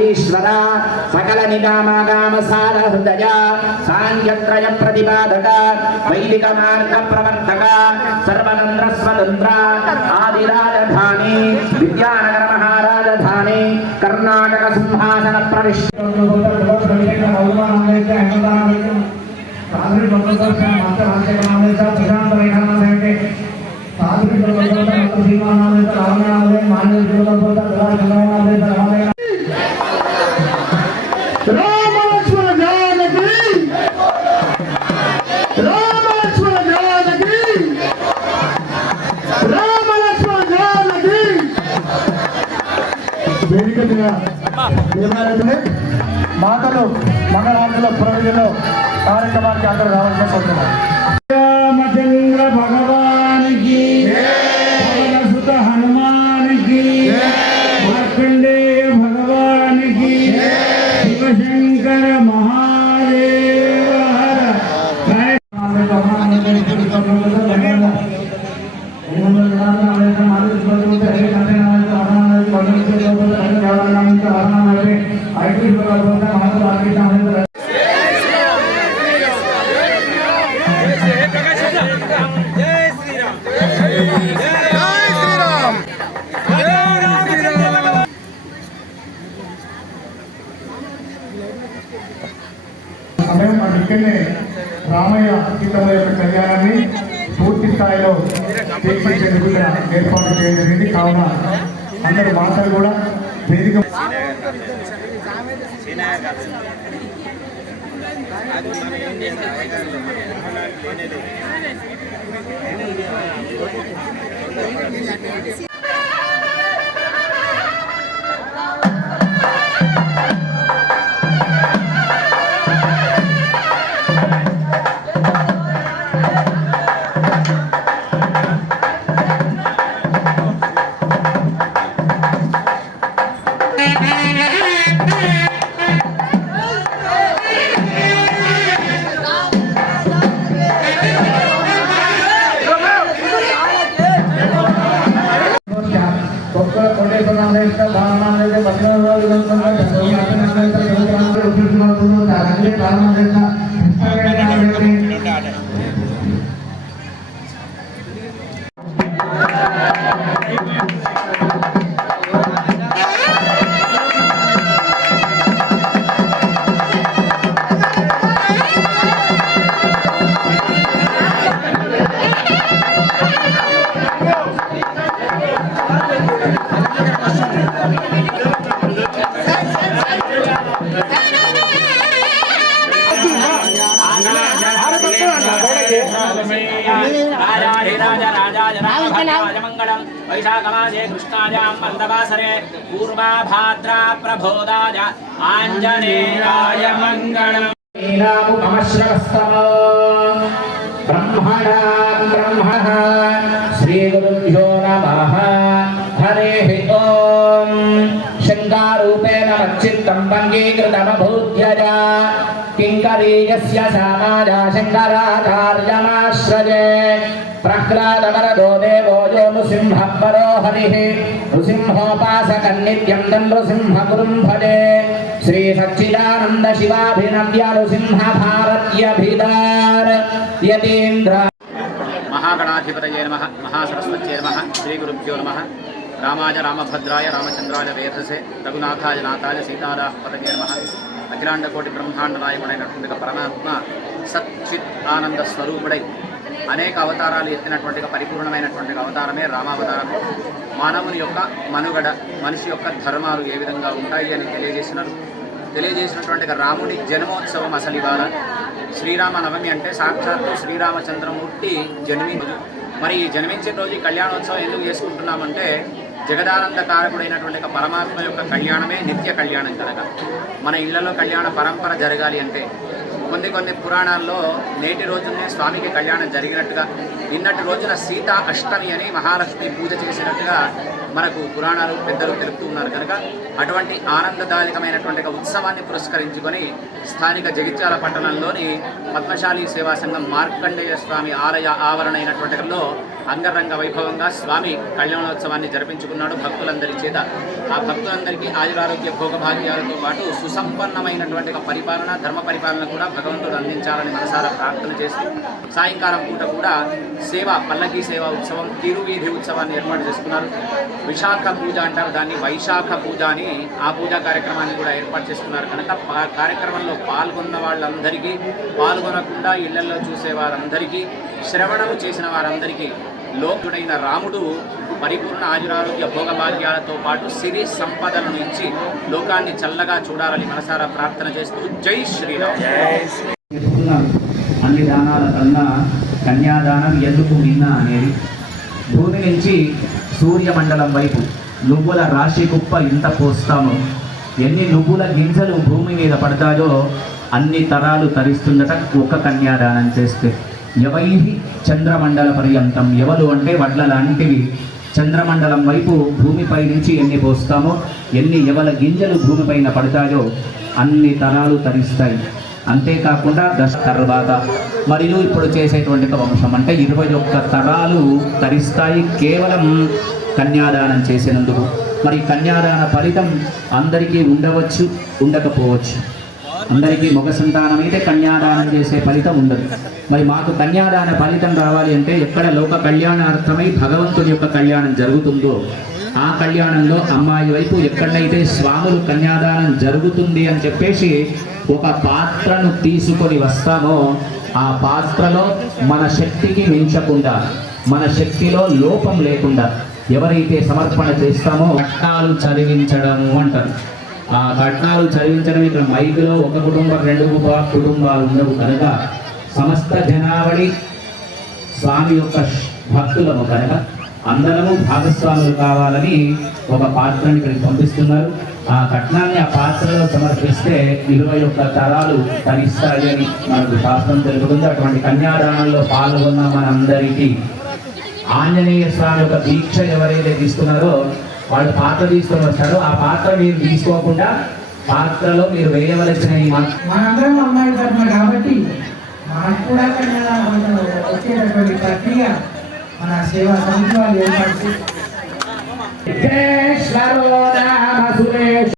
జగదీశ్వర సకల నిగామాగామ సార హృదయ సాంఖ్యత్రయ ప్రతిపాదక వైదిక మార్గ ప్రవర్తక సర్వనంద్ర స్వతంత్ర ఆది రాజధాని విద్యానగర మహారాజధాని కర్ణాటక సింహాసన ప్రవిష్ట రామ వేదిక మీద నిలబడుతుంది మాటలు మగరాజుల ప్రజలు కార్యక్రమానికి అందరూ రావాల్సిన కోరుతున్నాం రామచంద్ర భగవానికి సుత హనుమానికి మార్కండేయ భగవానికి శివశంకర మహాదేవ హర అదే మన ఇక్కడనే రామయ్య సీతమ్మ యొక్క కళ్యాణాన్ని పూర్తి స్థాయిలో తీర్చిదిద్దేందుకు ఇక్కడ ఏర్పాటు చేయడం జరిగింది. కావున అందరి మాటలు కూడా వేదిక రాజమంగళం राजाधिराजराजाजनामङ्गलम् वैशाखमासे कृष्णायां मन्दवासरे पूर्वाभाद्रा प्रभोदाय आञ्जनेयाय ब्रह्मणा ब्रह्मः మచ్చిత్తం పంగీకృతమభూత్యజ కింకరీయస్య సామాజ శంకరాచార్యమాశ్రజే ప్రహ్లాదవరదో దేవో యో నృసింహ పరో హరిః నృసింహోపాసకన్నిత్యం తం నృసింహగురుం భజే శ్రీ సచ్చిదానంద శివాభినవ్య నృసింహ భారత్యభిదార్ యతీంద్ర మహాగణాధిపతయే రామాయ రామభద్రాయ రామచంద్రాయ వేధసే రఘునాథాయ నాథాయ సీతారాపతయే నమ. అఖిలాండకోటి బ్రహ్మాండ నాయకుడైనటువంటి పరమాత్మ సచ్చిత్ ఆనంద స్వరూపుడై అనేక అవతారాలు ఎత్తినటువంటి పరిపూర్ణమైనటువంటి అవతారమే రామావతారం. మానవుని యొక్క మనుగడ మనిషి యొక్క ధర్మాలు ఏ విధంగా ఉంటాయి అని తెలియజేసినారు. తెలియజేసినటువంటి రాముని రాముడి జన్మోత్సవం అసలు ఇవాళ. శ్రీరామ నవమి అంటే సాక్షాత్తు శ్రీరామచంద్రమూర్తి జన్మి మరి ఈ జన్మించిన రోజు కళ్యాణోత్సవం ఎందుకు చేసుకుంటున్నామంటే జగదానంద కారకుడైనటువంటి పరమాత్మ యొక్క కళ్యాణమే నిత్య కళ్యాణం కనుక. మన ఇళ్ళలో కళ్యాణ పరంపర జరగాలి అంటే కొన్ని కొన్ని పురాణాల్లో నేటి రోజునే స్వామికి కళ్యాణం జరిగినట్టుగా నిన్నటి రోజున సీతా అష్టమి అని మహాలక్ష్మి పూజ చేసినట్టుగా మనకు పురాణాలు పెద్దలు తెలుపుతూ ఉన్నారు కనుక అటువంటి ఆనందదాయకమైనటువంటి ఉత్సవాన్ని పురస్కరించుకొని స్థానిక జగిత్యాల పట్టణంలోని పద్మశాలి సేవా సంఘం మార్కండేయ స్వామి ఆలయ ఆవరణ అయినటువంటిలో అంగరంగ వైభవంగా స్వామి కళ్యాణోత్సవాన్ని జరిపించుకున్నాడు భక్తులందరి చేత. ఆ భక్తులందరికీ ఆయురారోగ్య భోగభాగ్యాలతో పాటు సుసంపన్నమైనటువంటి ఒక పరిపాలన ధర్మ పరిపాలన కూడా భగవంతుడు అందించాలని మనసారా ప్రార్థన చేస్తూ సాయంకాలం పూట కూడా సేవ పల్లకీ సేవ ఉత్సవం తిరువీధి ఉత్సవాన్ని ఏర్పాటు చేసుకున్నారు. విశాఖ పూజ అంటారు దాన్ని వైశాఖ పూజ అని ఆ పూజా కార్యక్రమాన్ని కూడా ఏర్పాటు చేసుకున్నారు కనుక కార్యక్రమంలో పాల్గొన్న వాళ్ళందరికీ పాల్గొనకుండా ఇళ్ళలో చూసే వారందరికీ శ్రవణము చేసిన వారందరికీ లోకుడైన రాముడు పరిపూర్ణ ఆయురారోగ్య భోగభాగ్యాలతో పాటు సిరి సంపదలను ఇచ్చి లోకాన్ని చల్లగా చూడాలని మనసారా ప్రార్థన చేస్తూ జై శ్రీరామ్. అన్ని దానాల కన్నా కన్యాదానం ఎందుకు నిన్న అనేది? భూమి నుంచి సూర్యమండలం వైపు నువ్వుల రాశి కుప్ప ఇంత పోస్తాము ఎన్ని నువ్వుల గింజలు భూమి మీద పడతాయో అన్ని తరాలు తరిస్తుందట ఒక్క కన్యాదానం చేస్తే. ఎవై చంద్రమండల పర్యంతం ఎవలు అంటే వడ్ల లాంటివి. చంద్రమండలం వైపు భూమిపై నుంచి ఎన్ని పోస్తామో ఎన్ని ఎవల గింజలు భూమిపైన పడతాయో అన్ని తరాలు తరిస్తాయి. అంతేకాకుండా దశ తర్వాత. మరియు ఇప్పుడు చేసేటువంటి వంశం అంటే ఇరవై ఒక్క తరాలు తరిస్తాయి కేవలం కన్యాదానం చేసినందుకు. మరి కన్యాదాన ఫలితం అందరికీ ఉండవచ్చు ఉండకపోవచ్చు. అందరికీ మగ సంతానం అయితే కన్యాదానం చేసే ఫలితం ఉండదు. మరి మాకు కన్యాదాన ఫలితం రావాలి అంటే ఎక్కడ లోక కళ్యాణార్థమై భగవంతుడి యొక్క కళ్యాణం జరుగుతుందో ఆ కళ్యాణంలో అమ్మాయి వైపు ఎక్కడైతే స్వాములు కన్యాదానం జరుగుతుంది అని చెప్పేసి ఒక పాత్రను తీసుకొని వస్తామో ఆ పాత్రలో మన శక్తికి మించకుండా మన శక్తిలో లోపం లేకుండా ఎవరైతే సమర్పణ చేస్తామో చట్టాలు చదివించడము అంటారు. ఆ కట్నాలు చదివించడం ఇక్కడ మైకులో ఒక కుటుంబం రెండు కుటుంబాలు ఉండవు. కనుక సమస్త జనావళి స్వామి యొక్క భక్తులము. కనుక అందరము భాగస్వాములు కావాలని ఒక పాత్రని ఇక్కడికి పంపిస్తున్నారు. ఆ కట్నాన్ని ఆ పాత్రలో సమర్పిస్తే ఇరవై ఒక్క తరాలు తరిస్తాయి అని మనకు శాస్త్రం తెలుపుతుంది. అటువంటి కన్యాదానంలో పాల్గొన్న మనందరికీ ఆంజనేయ స్వామి యొక్క దీక్ష ఎవరైతే తీసుకున్నారో వాళ్ళు పాత్ర తీసుకొని వస్తారో. ఆ పాత్ర మీరు తీసుకోకుండా పాత్రలో మీరు వేయవలసిన ఈ మనందరం అమ్మాయి తరఫున కాబట్టి మనకు కూడా వచ్చేటటువంటి ప్రక్రియ మన సేవా వాళ్ళు ఏర్పాటు నామ